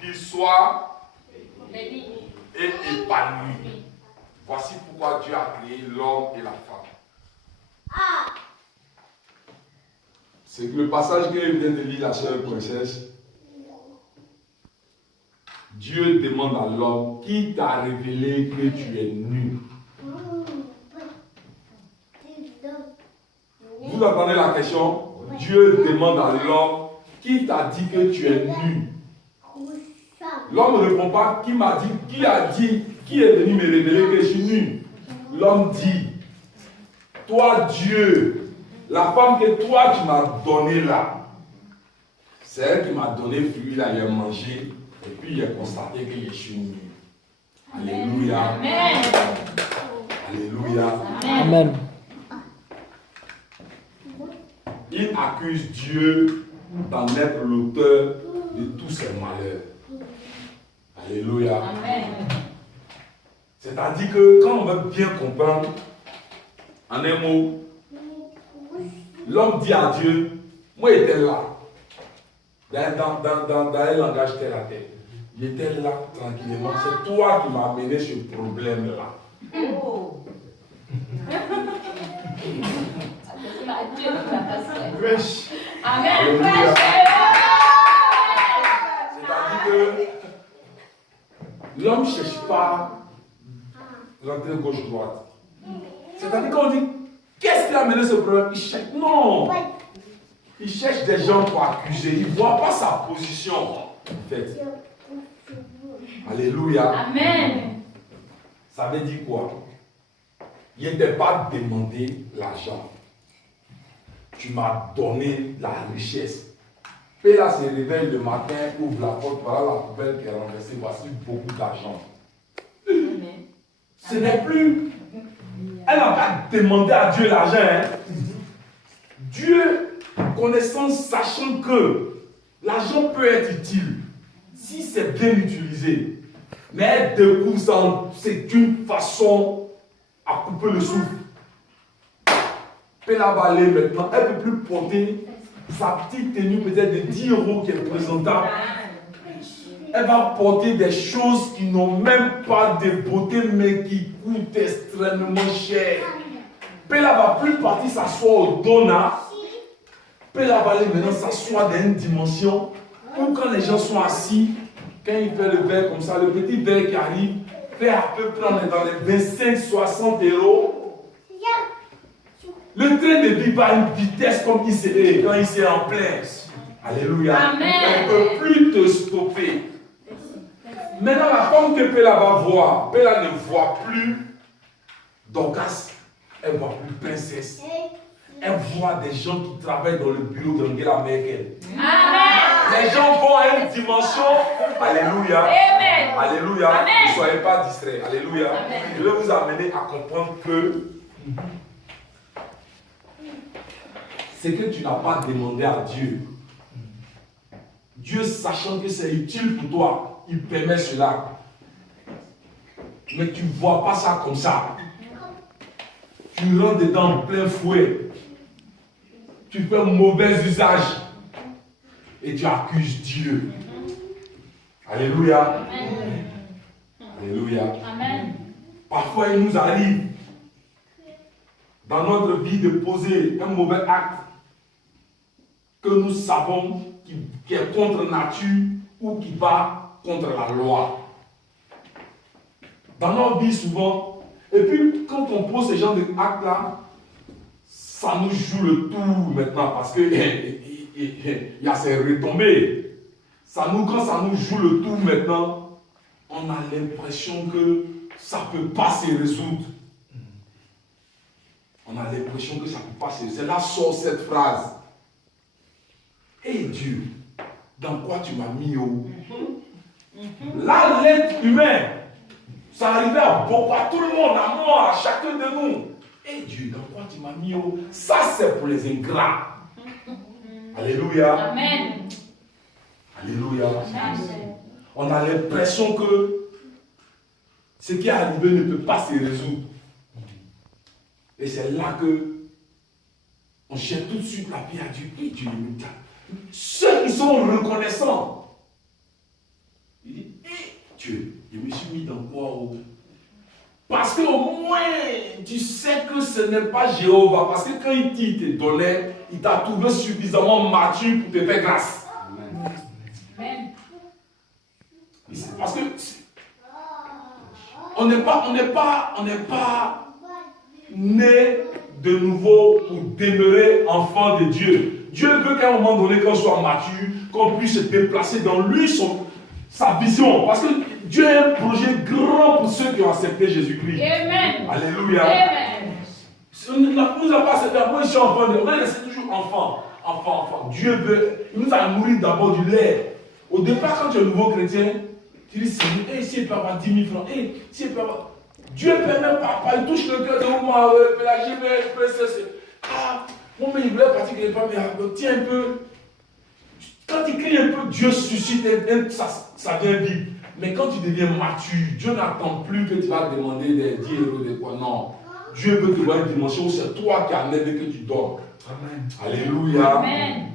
Qu'il soit et épanoui. Voici pourquoi Dieu a créé l'homme et la femme. C'est que le passage que vient de lire la sœur princesse, Dieu demande à l'homme qui t'a révélé que tu es nu. Vous entendez la question? Dieu demande à l'homme qui t'a dit que tu es nu. L'homme ne répond pas qui a dit, qui est venu me révéler que je suis nu. L'homme dit, toi Dieu, la femme que toi tu m'as donnée là, c'est elle qui m'a donné le fruit là, il a mangé et puis il a constaté que je suis nu. Alléluia. Amen. Alléluia. Amen. Il accuse Dieu d'en être l'auteur de tous ses malheurs. Alléluia. Amen. C'est-à-dire que quand on veut bien comprendre, en un mot, l'homme dit à Dieu, moi j'étais là. Dans un langage terre à terre. J'étais là tranquillement. C'est toi qui m'as amené ce problème-là. Oh. Amen. Alléluia. C'est-à-dire que l'homme ne cherche pas rentrer gauche-droite. C'est-à-dire qu'on dit, qu'est-ce qui a amené ce problème? Il cherche. Non. Il cherche des gens pour accuser. Il ne voit pas sa position. En fait. Alléluia. Amen. Ça veut dire quoi? Il n'était pas demandé l'argent. Tu m'as donné la richesse. Et là, se réveille le matin, ouvre la porte, voilà la poubelle qui est renversée, voici beaucoup d'argent. Ce n'est plus. Elle n'a pas demandé à Dieu l'argent. Hein. Dieu, connaissant, sachant que l'argent peut être utile si c'est bien utilisé. Mais elle découvre ça, c'est une façon à couper le souffle. Elle va aller maintenant, elle ne peut plus porter sa petite tenue peut-être de 10 € qui est présentable. Elle va porter des choses qui n'ont même pas de beauté mais qui coûtent extrêmement cher. Puis elle va plus partir s'asseoir au dona. Puis elle va aller maintenant s'asseoir dans une dimension où quand les gens sont assis, quand il fait le verre comme ça, le petit verre qui arrive, fait à peu près dans les 25-60 €. Le train de vie va à une vitesse comme il s'est quand il s'est en plein. Alléluia. Amen. Elle ne peut plus te stopper. Maintenant, la femme que Péla va voir, Péla ne voit plus Dorcas. Elle ne voit plus princesse. Elle voit des gens qui travaillent dans le bureau d'Angela Merkel. Amen. Les gens vont à une dimension. Alléluia. Amen. Alléluia. Amen. Ne soyez pas distraits. Alléluia. Amen. Je vais vous amener à comprendre que c'est que tu n'as pas demandé à Dieu. Dieu, sachant que c'est utile pour toi, il permet cela. Mais tu ne vois pas ça comme ça. Tu rentres dedans en plein fouet. Tu fais un mauvais usage. Et tu accuses Dieu. Alléluia. Amen. Alléluia. Amen. Parfois, il nous arrive dans notre vie de poser un mauvais acte que nous savons qui est contre nature ou qui va contre la loi. Dans nos vies souvent, et puis quand on pose ce genre d'actes-là, ça nous joue le tour maintenant parce que il y a ces retombées. Quand ça nous joue le tour maintenant, on a l'impression que ça ne peut pas se résoudre. On a l'impression que ça ne peut pas se résoudre. C'est là sort cette phrase. Hé Dieu, dans quoi tu m'as mis au? Là, l'être humain, ça arrivait à beaucoup, à tout le monde, à moi, à chacun de nous. Hé Dieu, dans quoi tu m'as mis au? Ça, c'est pour les ingrats. Alléluia. Amen. Alléluia. Amen. On a l'impression que ce qui est arrivé ne peut pas se résoudre. Et c'est là que on jette tout de suite la pierre à Dieu. Et Dieu nous dit. Ceux qui sont reconnaissants, suis mis dans quoi? Parce qu'au moins, tu sais que ce n'est pas Jéhovah. Parce que quand il te donnait, il t'a trouvé suffisamment mature pour te faire grâce. Amen. Parce que on n'est pas né de nouveau pour demeurer enfant de Dieu. Dieu veut qu'à un moment donné, qu'on soit mature, qu'on puisse se déplacer dans lui, sa vision. Parce que Dieu a un projet grand pour ceux qui ont accepté Jésus-Christ. Amen. Alléluia. Amen. Nous a pas cette moi je suis enfant, on est resté toujours enfant. Dieu veut, il nous a nourri d'abord du lait. Au départ, quand tu es nouveau chrétien, tu dis Seigneur, si il peut avoir 10 000 francs, si il peut avoir. Dieu permet papa, il touche le cœur de moi, moi, mais il voulait partir quelque part, mais tiens un peu. Quand tu cries un peu, Dieu suscite, ça vient vite. Mais quand tu deviens mature, Dieu n'attend plus que tu vas demander des 10 euros de quoi. Non. Dieu veut te voir une dimension où c'est toi qui en aide que tu donnes. Amen. Alléluia. Amen.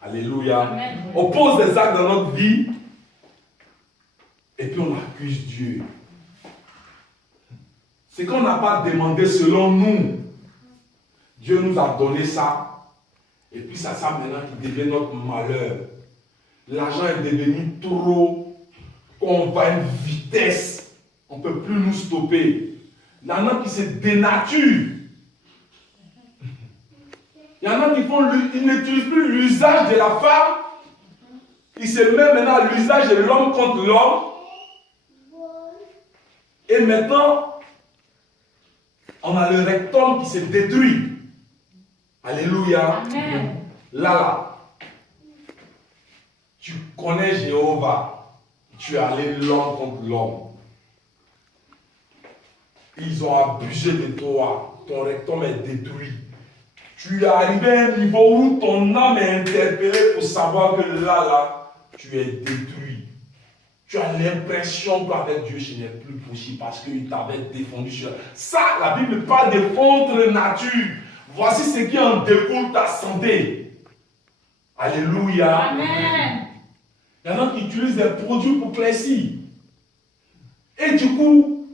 Alléluia. Amen. On pose des actes dans notre vie et puis on accuse Dieu. C'est qu'on n'a pas demandé selon nous. Dieu nous a donné ça. Et puis c'est ça maintenant qui devient notre malheur. L'argent est devenu trop. On va à une vitesse. On ne peut plus nous stopper. Il y en a qui se dénaturent. Il y en a qui ils n'utilisent plus l'usage de la femme. Ils se mettent maintenant à l'usage de l'homme contre l'homme. Et maintenant, on a le rectum qui se détruit. Alléluia. Amen. Là, tu connais Jéhovah. Tu es allé l'homme contre l'homme. Ils ont abusé de toi. Ton rectum est détruit. Tu es arrivé à un niveau où ton âme est interpellée pour savoir que là, tu es détruit. Tu as l'impression qu'avec Dieu, ce n'est plus possible parce qu'il t'avait défendu sur ça. La Bible parle de contre-nature. Voici ce qui en découle ta santé. Alléluia. Amen. Il y en a qui utilisent des produits pour plaisir. Et du coup,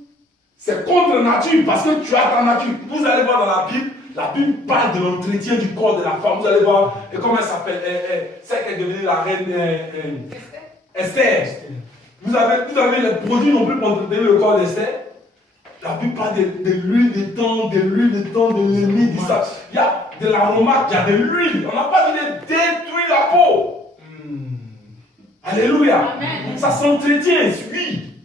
c'est contre nature parce que tu as ta nature. Vous allez voir dans la Bible parle de l'entretien du corps de la femme. Vous allez voir, et comment elle s'appelle, celle qui est devenue la reine Esther. Vous avez les produits non plus pour entretenir le corps d'Esther. La Bible parle de l'huile de thym, de l'huile de ça. Il y a de l'aromate, il y a de l'huile. On n'a pas dit de détruire la peau. Alléluia. Amen. Ça s'entretient, oui.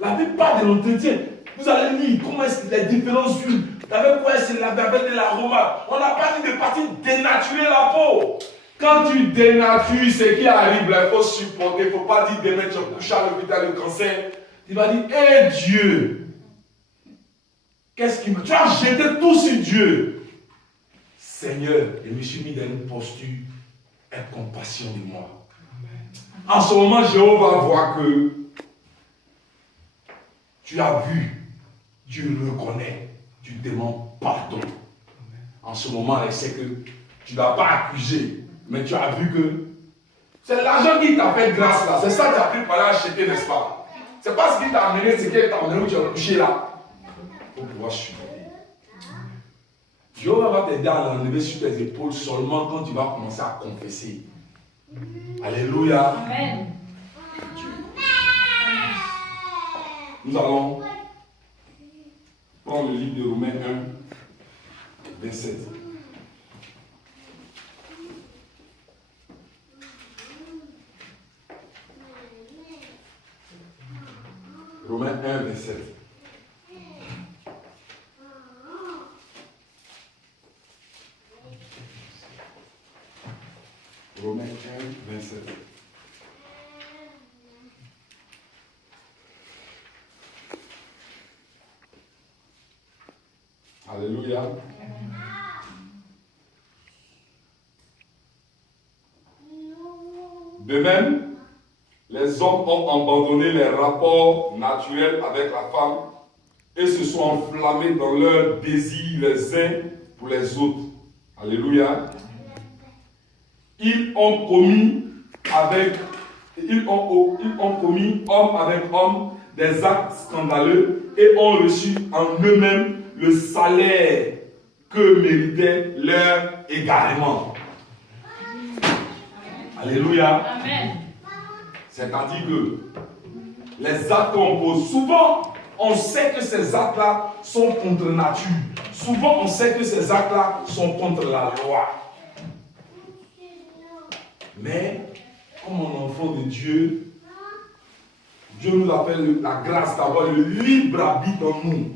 La Bible parle de l'entretien. Vous allez lire comment est-ce les différentes huiles. Avec quoi est-ce avec de l'aromate. On n'a pas dit de partir dénaturer la peau. Quand tu dénatures ce qui arrive, là, il faut supporter. Il ne faut pas dire demain tu vas coucher à l'hôpital de cancer. Tu vas dire, hé Dieu, qu'est-ce qui me. Tu as jeté tout sur Dieu. Seigneur, je me suis mis dans une posture. Aie compassion de moi. En ce moment, Jéhovah voit que tu as vu, Dieu le reconnaît, tu demandes pardon. En ce moment, il sait que tu ne l'as pas accusé, mais tu as vu que c'est l'argent qui t'a fait grâce là. C'est ça que tu as pris pour aller acheter, n'est-ce pas? C'est pas ce qui t'a amené, c'est qui t'a amené où tu as couché là. Pour pouvoir supporter. Dieu va t'aider à l'enlever sur tes épaules seulement quand tu vas commencer à confesser. Alléluia. Amen. Nous allons prendre le livre de Romains 1, 27. Romains 1, 27. Romains 1, 27. Alléluia. De même, les hommes ont abandonné les rapports naturels avec la femme et se sont enflammés dans leurs désirs les uns pour les autres. Alléluia. Ils ont commis homme avec homme des actes scandaleux et ont reçu en eux-mêmes le salaire que méritait leur égarement. Alléluia. Amen. C'est-à-dire que les actes qu'on pose, souvent, on sait que ces actes-là sont contre nature. Souvent, on sait que ces actes-là sont contre la loi. Mais, comme un enfant de Dieu, Dieu nous appelle la grâce d'avoir le libre arbitre en nous.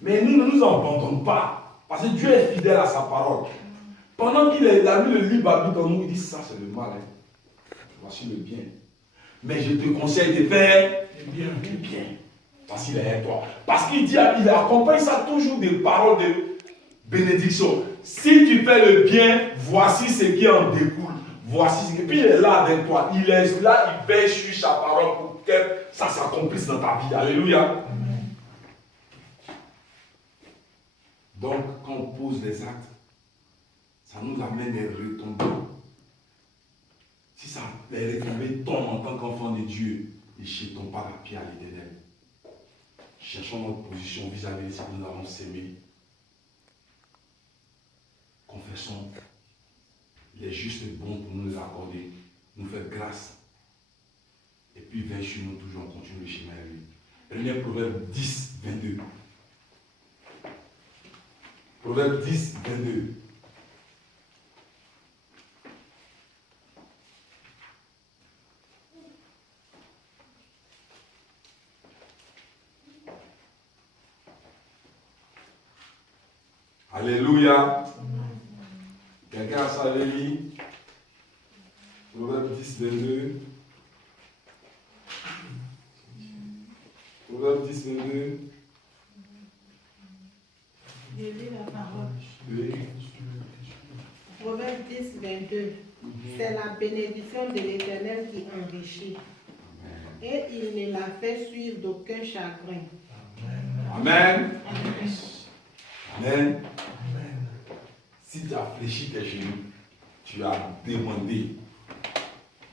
Mais nous ne nous abandonnons pas. Parce que Dieu est fidèle à sa parole. Pendant qu'il a mis le libre arbitre en nous, il dit ça c'est le mal. Voici le bien. Mais je te conseille de faire le bien. Parce qu'il est avec toi. Parce qu'il dit, il accompagne ça toujours des paroles de bénédiction. Si tu fais le bien, voici ce qui en découle. Voici ce qui. Puis il est là avec toi. Il est là, il veille sur sa parole pour que ça s'accomplisse dans ta vie. Alléluia. Donc, quand on pose les actes, ça nous amène des retombées. Si ça, les retombées tombent en tant qu'enfant de Dieu, ne jetons pas la pierre à l'Éternel. Cherchons notre position vis-à-vis de ce que nous avons sémé. Confessons les justes bons pour nous les accorder, nous faire grâce. Et puis veille sur nous toujours, on continue le chemin avec lui. Prenez Proverbe 10, 22. Proverbe 10, 22. Alléluia. Quelqu'un savait lire? Proverbe 10, 22. Proverbe 10, 22. Je lis la parole. Oui. Proverbe 10, 22. C'est la bénédiction de l'Éternel qui enrichit. Et il ne la fait suivre d'aucun chagrin. Amen. Amen. Si tu as fléchi tes genoux, tu as demandé.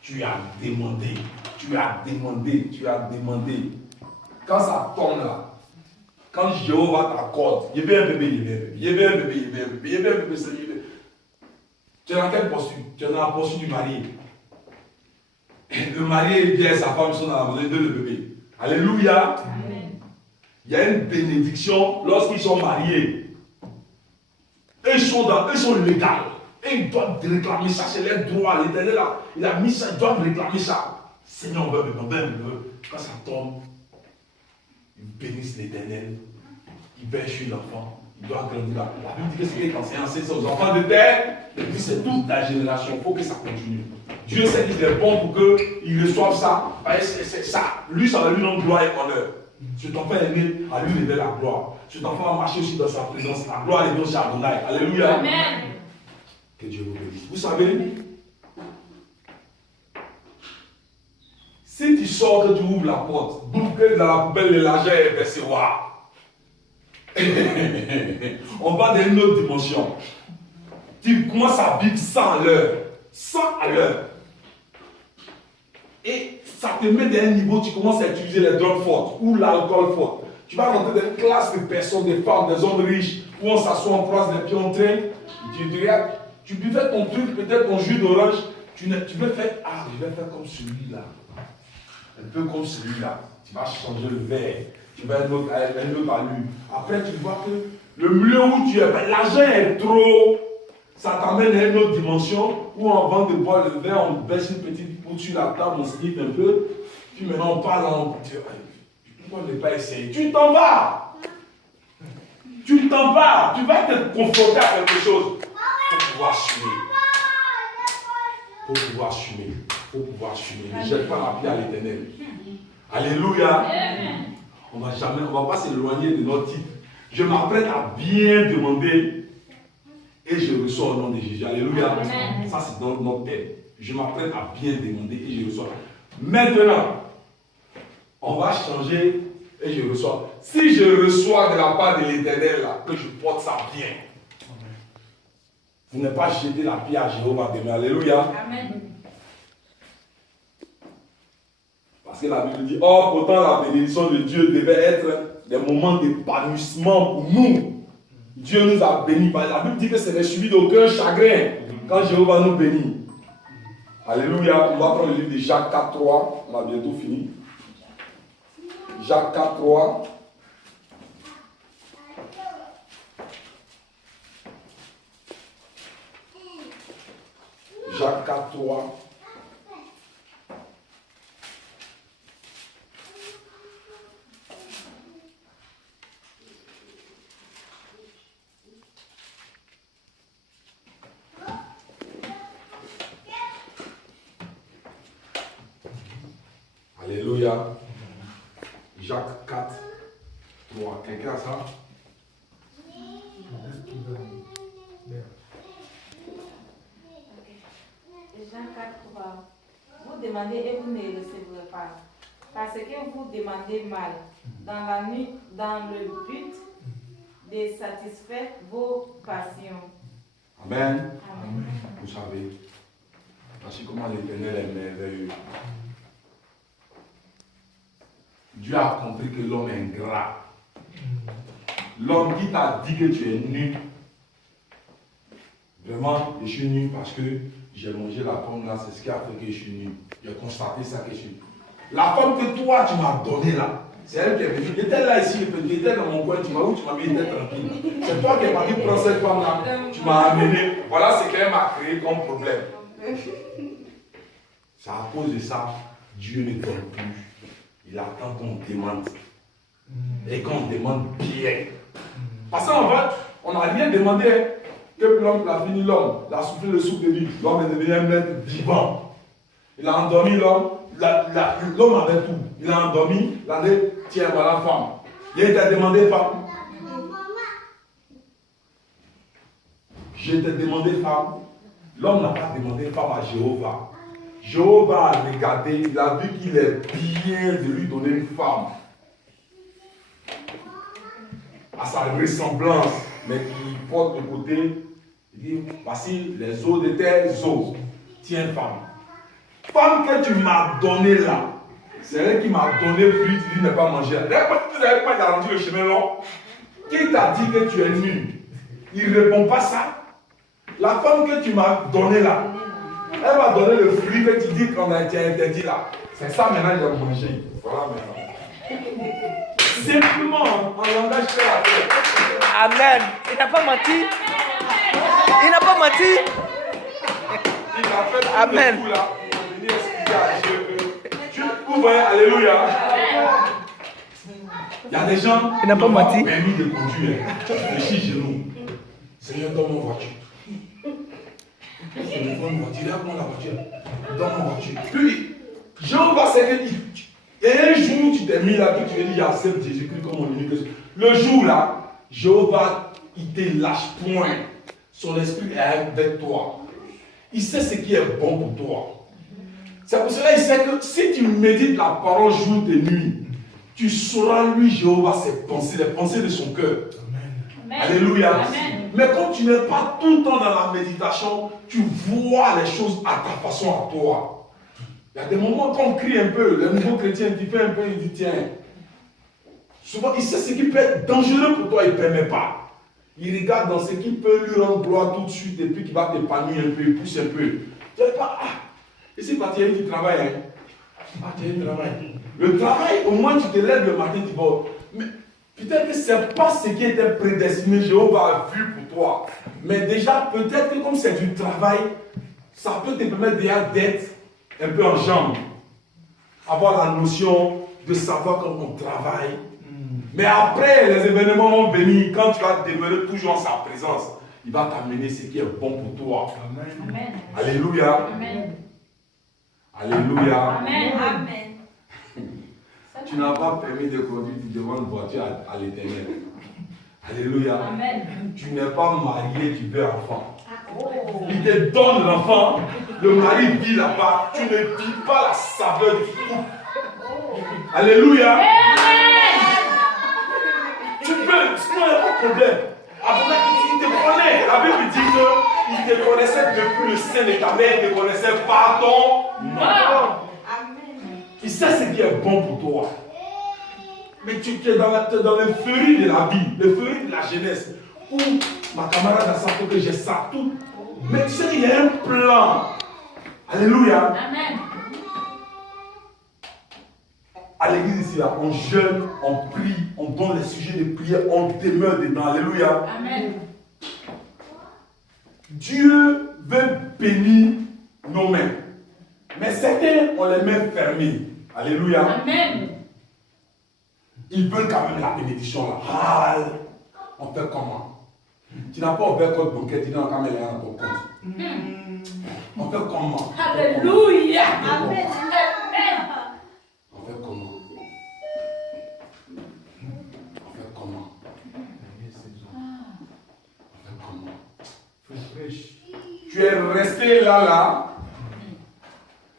Tu as demandé. Tu as demandé. Tu as demandé. Quand ça tombe là, quand Jéhovah t'accorde, il y avait un bébé, il y avait un bébé, il y avait un bébé, il y avait un bébé, il y avait un bébé, tu es dans quelle posture? Tu es dans la posture du marié. Le marié et sa femme sont dans la maison de le bébé. Alléluia. Amen. Il y a une bénédiction lorsqu'ils sont mariés. Eux sont légaux. Et ils doivent réclamer ça, c'est leur droit. L'Éternel, il a mis ça, ils doivent réclamer ça. Seigneur, on veut. Quand ça tombe, ils bénissent l'Éternel. Ils veillent sur l'enfant. Il doit grandir là. La Bible dit que ce qui est enseigné aux enfants de terre, et puis c'est toute la génération. Il faut que ça continue. Dieu sait qu'il est bon pour qu'ils reçoivent ça. C'est ça. Lui, ça va lui rendre gloire et honneur. Cet enfant est né, à lui révéler la gloire. Cet enfant va marcher aussi dans sa présence. La gloire est venue chez Adonai. Alléluia. Amen. Que Dieu vous bénisse. Vous savez, si tu sors, que tu ouvres la porte, que dans la poubelle, l'argent est versé. On va dans une autre dimension. Tu commences à vivre 100 à l'heure. 100 à l'heure. Et ça te met dans un niveau, tu commences à utiliser les drogues fortes ou l'alcool fort. Tu vas rentrer dans une classe de personnes, des femmes, des hommes riches, où on s'assoit, on croise les pieds, on traîne. Tu buvais ton truc, peut-être ton jus d'orange. Tu veux faire, je vais faire comme celui-là. Un peu comme celui-là. Tu vas changer le verre. Tu vas un autre allure. Après, tu vois que le milieu où tu es, l'argent est trop. Ça t'amène à une autre dimension où on vend de boire le verre, on baisse une petite poutre sur la table, on sniffe un peu. Puis maintenant on parle, pourquoi ne pas essayer? Tu t'en vas. Tu t'en vas. Tu vas te confronter à quelque chose pour pouvoir assumer. Pour pouvoir assumer. Pour pouvoir assumer. Ne jette pas la pierre à l'Éternel. Alléluia. Amen. On ne va pas s'éloigner de notre titre. Je m'apprête à bien demander et je reçois au nom de Jésus. Alléluia. Amen. Ça, c'est dans notre tête. Je m'apprête à bien demander et je reçois. Maintenant, on va changer et je reçois. Si je reçois de la part de l'Éternel, là, que je porte ça bien. Vous n'avez pas jeté la pierre à Jéhovah demain. Alléluia. Amen. Parce que la Bible dit, oh, pourtant la bénédiction de Dieu devait être des moments d'épanouissement pour nous. Dieu nous a bénis. La Bible dit que c'est suivi d'aucun chagrin quand Jéhovah nous bénit. Alléluia. On va prendre le livre de Jacques 4.3. On a bientôt fini. Jacques 4.3. Jacques 4.3. Alléluia. Jacques 4, 3. Quelqu'un a ça? Jean 4, 3. Vous demandez et vous ne recevrez pas. Parce que vous demandez mal, dans le but de satisfaire vos passions. Amen. Amen. Vous savez, voici comment l'Éternel est merveilleux. Dieu a compris que l'homme est ingrat. L'homme qui t'a dit que tu es nul. Vraiment, je suis nul parce que j'ai mangé la pomme là, c'est ce qui a fait que je suis nul. J'ai constaté ça que je suis nul. La femme que toi tu m'as donnée là, c'est elle qui est venue. J'étais là ici, j'étais dans mon coin, tu m'as mis, j'étais tranquille. C'est toi qui es parti prendre cette femme là, tu m'as amené. Voilà ce qu'elle m'a créé comme problème. C'est à cause de ça, Dieu ne donne plus. Il attend qu'on demande. Et qu'on demande bien. Parce qu'en fait, on n'a rien demandé. Que l'homme a fini l'homme, il a soufflé le souffle de lui. L'homme est devenu un être vivant. Il a endormi l'homme. L'homme avait tout. Il a endormi. Il a dit, tiens, voilà femme. Il t'a demandé femme. Je t'ai demandé femme. L'homme n'a pas demandé femme à Jéhovah. Jéhovah a regardé, il a vu qu'il est bien de lui donner une femme. À sa ressemblance, mais qui porte le côté, il dit, voici les os de tes os. Tiens, femme. Femme que tu m'as donnée là, c'est elle qui m'a donné fruit, tu dis ne pas manger. Tu n'avais pas garanti le chemin long. Qui t'a dit que tu es nul? Il ne répond pas ça. La femme que tu m'as donnée là, elle va donner le fruit que tu dis qu'on a été interdit là. C'est ça maintenant, il va manger. Voilà maintenant. Simplement, en langage clair. Amen. Il n'a pas menti. Il n'a pas menti. Il a fait tout Amen. le coup là pour venir expliquer à Dieu. Vous voyez, alléluia. Il y a des gens Il n'a pas menti. permis de conduire. Tu réfléchis chez nous. Seigneur, donne-moi une voiture. Donne-moi une voiture. Regarde-moi la voiture. Donne-moi une voiture. Puis, Jéhovah sait que et un jour, tu t'es mis là, que tu as dit, j'accepte Jésus-Christ comme mon unique. Le jour là, Jéhovah, il te lâche point. Son esprit est avec toi. Il sait ce qui est bon pour toi. C'est pour cela qu'il sait que si tu médites la parole jour et nuit, tu sauras lui, Jéhovah, ses pensées, les pensées de son cœur. Amen. Alléluia. Amen. Mais comme tu n'es pas tout le temps dans la méditation, tu vois les choses à ta façon, à toi. Il y a des moments quand on crie un peu, le nouveau chrétien, il fait un peu, il dit tiens. Souvent, il sait ce qui peut être dangereux pour toi, il ne permet pas. Il regarde dans ce qui peut lui rendre gloire tout de suite et puis qui va t'épanouir un peu, il pousse un peu. Tu n'as pas, ici, quand il y a du travail, hein. Tu as du travail. Le travail, au moins tu te lèves le matin, tu vas. Mais peut-être que ce n'est pas ce qui était prédestiné, Jéhovah a vu pour toi. Mais déjà, peut-être que comme c'est du travail, ça peut te permettre déjà d'être un peu en jambe. Avoir la notion de savoir comment on travaille. Mais après, les événements vont venir. Quand tu vas demeurer toujours en sa présence, il va t'amener ce qui est bon pour toi. Amen. Alléluia. Amen. Alléluia. Amen. Amen. Tu n'as pas permis de conduire, tu demandes une voiture à l'Éternel. Alléluia. Amen. Tu n'es pas marié, tu veux enfant. Il te donne l'enfant, le mari vit là-bas, tu ne vis pas la saveur du couple. Alléluia. Tu peux, sinon il n'y a pas de problème. Après, il te connaît. La Bible dit qu'il te connaissait depuis le sein de ta mère, il te connaissait par ton nom. Il sait ce qui est bon pour toi. Mais tu es dans les feuilles de la vie, les feuilles de la jeunesse. Où ma camarade a senti que j'ai ça, tout. Mais tu sais qu'il y a un plan. Alléluia. Amen. À l'église ici, là, on jeûne, on prie, on donne les sujets de prière, on demeure dedans. Alléluia. Amen. Dieu veut bénir nos mains. Mais certains ont les mains fermées. Alléluia. Amen. Ils veulent quand même la bénédiction là. Ah, on fait comment? Tu n'as pas ouvert compte bancaire, tu n'as quand même rien dans ton compte. On fait comment? Alléluia. Amen. Amen. On fait comment? On fait comment? On fait comment? Tu es resté là.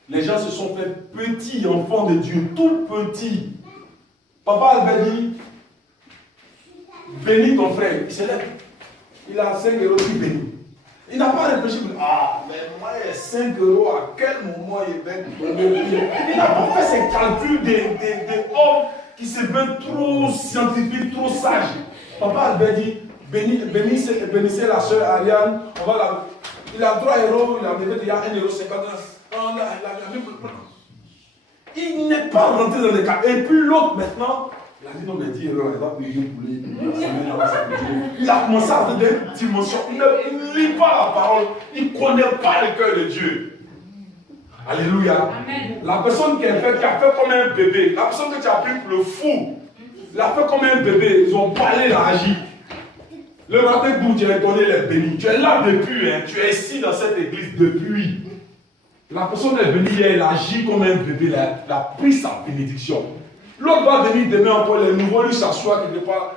Les gens se sont fait petits, enfants de Dieu, tout petits. Papa avait dit, bénis ton frère. Il se lève. Il a 5 euros, il bénit. Il n'a pas réfléchi. Ah, mais moi, il y a 5 euros, à quel moment il va donner? Il n'a pas fait ses calculs des hommes qui se veulent trop scientifiques, trop sages. Papa avait dit, bénissez la soeur Ariane. Il a 3 euros, il a donné déjà 1,50 €. Il n'est pas rentré dans les cas. Et puis l'autre maintenant, il a dit non, mais 10 euros, il va payer pour lui. Il a commencé à avoir des dimensions. Il ne lit pas la parole. Il ne connaît pas le cœur de Dieu. Alléluia. Amen. La personne qui a fait comme un bébé, la personne que tu as pris pour le fou, il a fait comme un bébé. Ils ont parlé, il a agi. Le matin d'où tu as donné les bénis. Tu es là depuis, hein. Tu es ici dans cette église depuis. La personne est venue hier, elle agit comme un bébé, elle a pris sa bénédiction. L'autre va venir demain encore, les nouveaux lui s'assoient quelque part.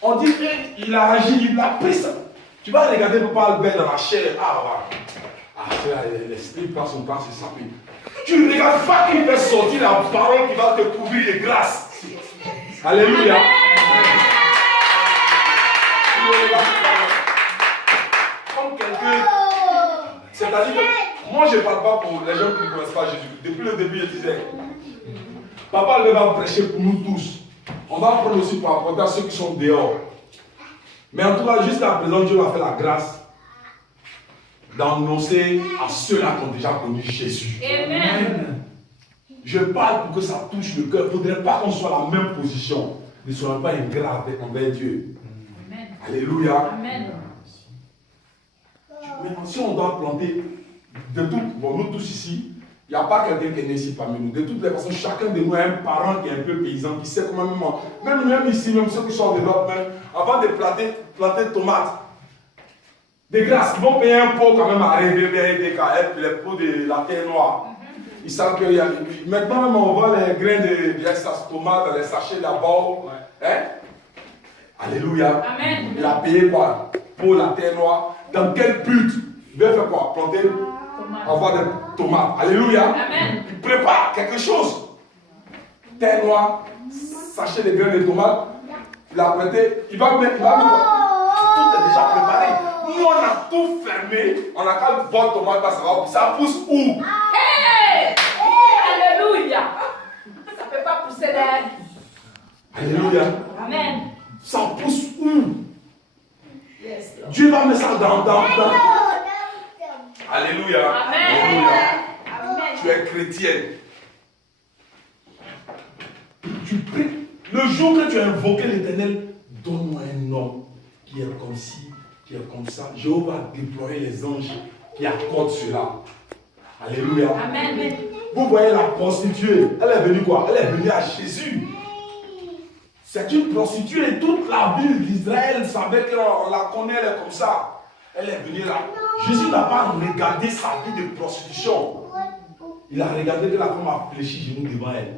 On dit qu'il a agi, il a pris ça. Tu vas regarder Papa Albert dans la chair. L'esprit prend son temps, c'est ça. Tu ne regardes pas qu'il fait sortir la parole qui va te couvrir de grâce. Alléluia. Tu ne regardes pas comme quelqu'un. C'est-à-dire que moi je ne parle pas pour les gens qui ne connaissent pas Jésus. Depuis le début, je disais, Papa va prêcher pour nous tous. On va prendre aussi pour apporter à ceux qui sont dehors. Mais en tout cas, jusqu'à présent, Dieu m'a fait la grâce d'annoncer à ceux-là qui ont déjà connu Jésus. Amen. Je parle pour que ça touche le cœur. Il ne faudrait pas qu'on soit à la même position. Ne soyons pas ingrats envers Dieu. Amen. Alléluia. Amen. Maintenant, si on doit planter de tout, bon, nous tous ici, il n'y a pas quelqu'un qui est né ici parmi nous. De toutes les façons, chacun de nous a un parent qui est un peu paysan, qui sait comment même ici, même ceux qui sont en Europe, même, avant de planter tomates, de grâce, ils vont payer un pot quand même à réveiller les pots de la terre noire. Ils savent qu'il y a. Maintenant même, on voit les grains de tomates dans les sachets là-bas. Hein? Alléluia. Amen. Il a payé quoi? Pour la terre noire. Dans quel but? Il veut faire quoi? Planter, avoir des tomates. Alléluia. Amen. Il prépare quelque chose. Terre noire, sachet de grains de tomates. Il a prêté. Il va mettre quoi? Tout est déjà préparé. Nous, on a tout fermé. On a qu'à voir tomate, ça pousse où? Hey! Alléluia. Ça ne peut pas pousser l'air. Alléluia. Amen. Ça pousse où? Yes, Lord. Dieu va mettre ça dans. Alléluia. Amen. Alléluia. Amen. Tu es chrétienne. Tu pries. Le jour que tu as invoqué l'Éternel, donne-moi un homme qui est comme ci, qui est comme ça. Jéhovah va déployer les anges qui accordent cela. Alléluia. Amen. Vous voyez la prostituée, elle est venue quoi? Elle est venue à Jésus. C'est une prostituée. Toute la ville d'Israël savait qu'on la connaît, elle est comme ça. Elle est venue là. Jésus n'a pas regardé sa vie de prostitution. Il a regardé que la femme a fléchi genoux devant elle.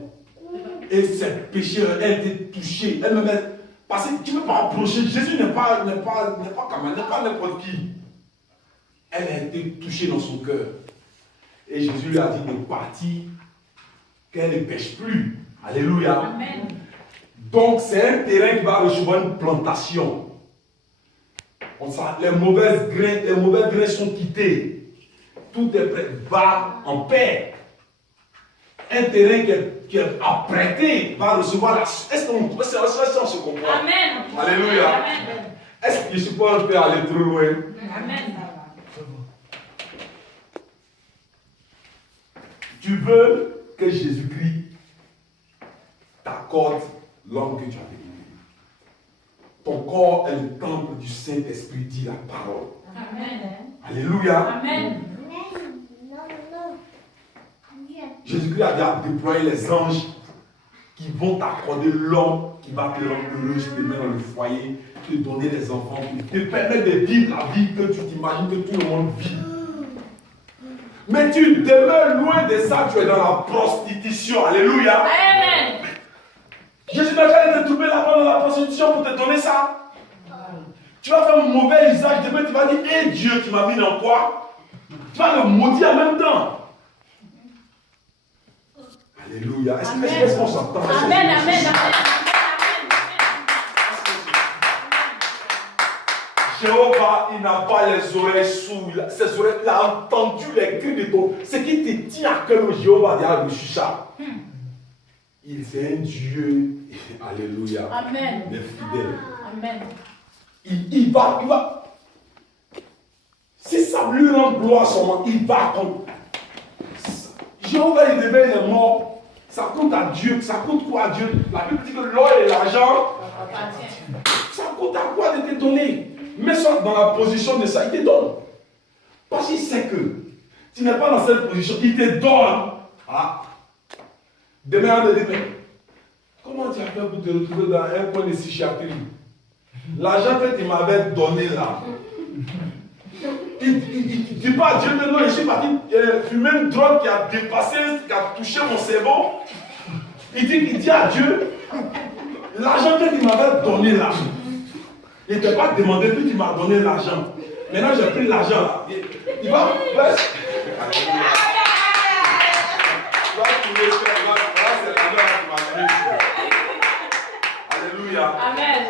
Et ses péchés, elle était touchée. Elle me met. Parce que tu ne peux pas approcher. Jésus n'est pas n'importe qui. Elle a été touchée dans son cœur. Et Jésus lui a dit de partir, qu'elle ne pêche plus. Alléluia. Amen. Donc c'est un terrain qui va recevoir une plantation. Les mauvais grains sont quittés. Tout est prêt. Va en paix. un terrain qui est apprêté va recevoir la... Est-ce qu'on se comprend? Amen. Alléluia. Amen. Est-ce que je suis pas un peu aller trop loin? Amen. Tu veux que Jésus-Christ t'accorde l'homme que tu as délivré. Ton corps est le temple du Saint-Esprit, dit la parole. Amen. Alléluia. Amen. Jésus-Christ a déployé les anges qui vont t'accorder l'homme qui va te rendre heureux, te mettre dans le foyer, te donner des enfants, te permettre de vivre la vie que tu t'imagines que tout le monde vit. Mais tu demeures loin de ça, tu es dans la prostitution. Alléluia. Amen. Jésus n'a jamais te trouver là-bas dans la prostitution pour te donner ça. Tu vas faire un mauvais usage. Demain, tu vas dire, hé Dieu, tu m'as mis dans quoi? Tu vas le maudire en même temps. Alléluia. Est-ce qu'on s'entend? Amen. Amen. Jéhovah, il n'a pas les oreilles sourdes. Ses oreilles, il a entendu les cris de ton. Ce qui te tient à cœur, Jéhovah, il a reçu ça. Il est un Dieu, alléluia, Amen. des fidèles. Amen. Il va. Si ça lui rend gloire seulement, il va comme. Jéhovah, il réveille les morts. Ça compte à Dieu. Ça compte quoi à Dieu? La Bible dit que l'or et l'argent, ça compte à quoi de te donner? Mets-toi dans la position de ça, il te donne. Parce qu'il sait que tu n'es pas dans cette position, il te donne. Ah. Demain, on te dit, mais comment tu as fait pour te retrouver dans un coin de psychiatrie? L'argent que tu m'avais donné là, il dit pas à Dieu, mais non, je suis parti fumer une drogue qui a dépassé, qui a touché mon cerveau. Il dit à Dieu, l'argent que tu m'avais donné là, il ne t'a pas demandé, puis tu m'as donné l'argent. Maintenant, j'ai pris l'argent là. Il va. Alléluia. Amen.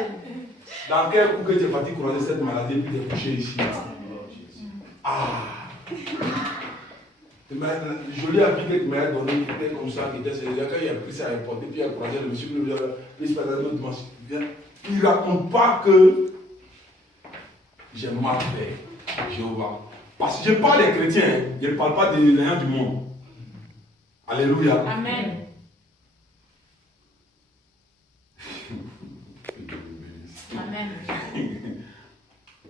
Dans quel coup que tu es parti croiser cette maladie et puis tu es couché ici là? Ah! Joli habit que tu m'as donné, qui était comme ça, qui était celui-là, quand il a pris ça à importer, puis il a croisé le monsieur, il se passe un autre dimanche. Il ne raconte pas que j'ai mal fait, Jéhovah. Parce que je parle des chrétiens, je ne parle pas des rien du monde. Alléluia. Amen. Amen.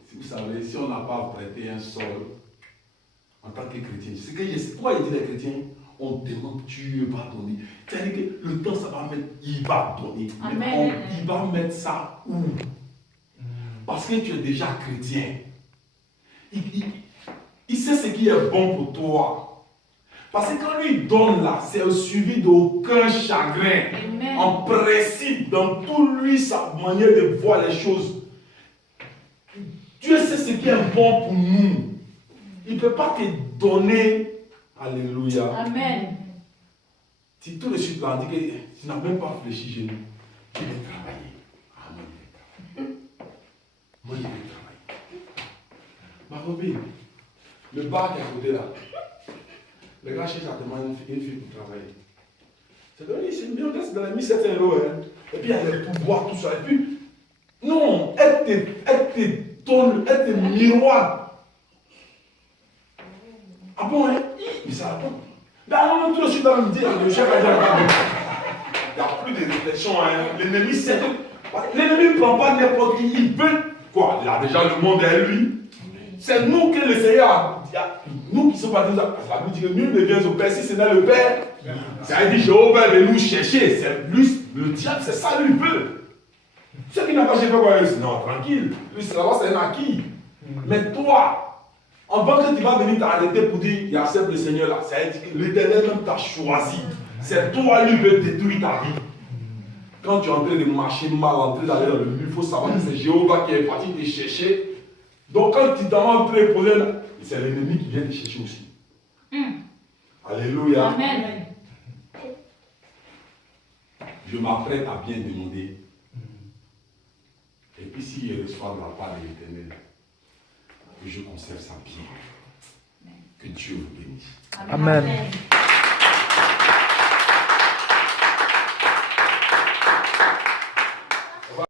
Si vous savez, si on n'a pas prêté un sol en tant que chrétien, c'est que pourquoi il dit les chrétiens, on demande, Dieu va donner. C'est-à-dire que le temps, ça va mettre, il va donner. Amen. Il va mettre ça où? Parce que tu es déjà chrétien. Il sait ce qui est bon pour toi. Parce que quand lui donne là, c'est suivi d'aucun chagrin. Amen. En principe, dans tout lui, sa manière de voir les choses. Dieu sait ce qui est bon pour nous. Il ne peut pas te donner. Alléluia. Amen. Si tout de suite là, on dit que tu n'as même pas réfléchi chez nous. Je vais travailler. Ah, moi, je vais travailler. Moi, je vais travailler. Ma copine, le bar qui est à côté là, le gars cherche à demander une fille pour travailler. C'est une bien, c'est dans les 1700 €. Hein. Et puis il y a les pouvoirs, tout ça. Et puis, non, elle te miroite. Ah bon, hein? Mais ça va pas. Mais alors, tout de suite, dans le dire, le chef a dit, il n'y a plus de réflexion. Hein. L'ennemi sait que. L'ennemi ne prend pas n'importe qui. Il veut. Quoi? Il a déjà le monde derrière lui. C'est nous que le Seigneur a. Nous qui sommes pas des hommes. Parce que la Bible dit que nul ne vient au Père si ce n'est le Père. Ça veut dire Jéhovah veut nous chercher. C'est lui, le diable, c'est ça lui veut. Ceux qui n'ont pas cherché quoi, non, tranquille. Lui, c'est un acquis. Mais toi, avant que tu vas venir t'arrêter pour dire, il accepte le Seigneur là, ça veut dire que l'Éternel même t'a choisi. C'est toi, lui, veut détruire ta vie. Quand tu es en train de marcher mal, en train d'aller dans le mur, il faut savoir que c'est Jéhovah qui est parti te chercher. Donc quand tu t'en vas entrer poser là, c'est l'ennemi qui vient te chercher aussi. Alléluia. Amen. Je m'apprête à bien demander. Et puis si je reçois de la part de l'Éternel, que je conserve ça bien. Que Dieu vous bénisse. Amen.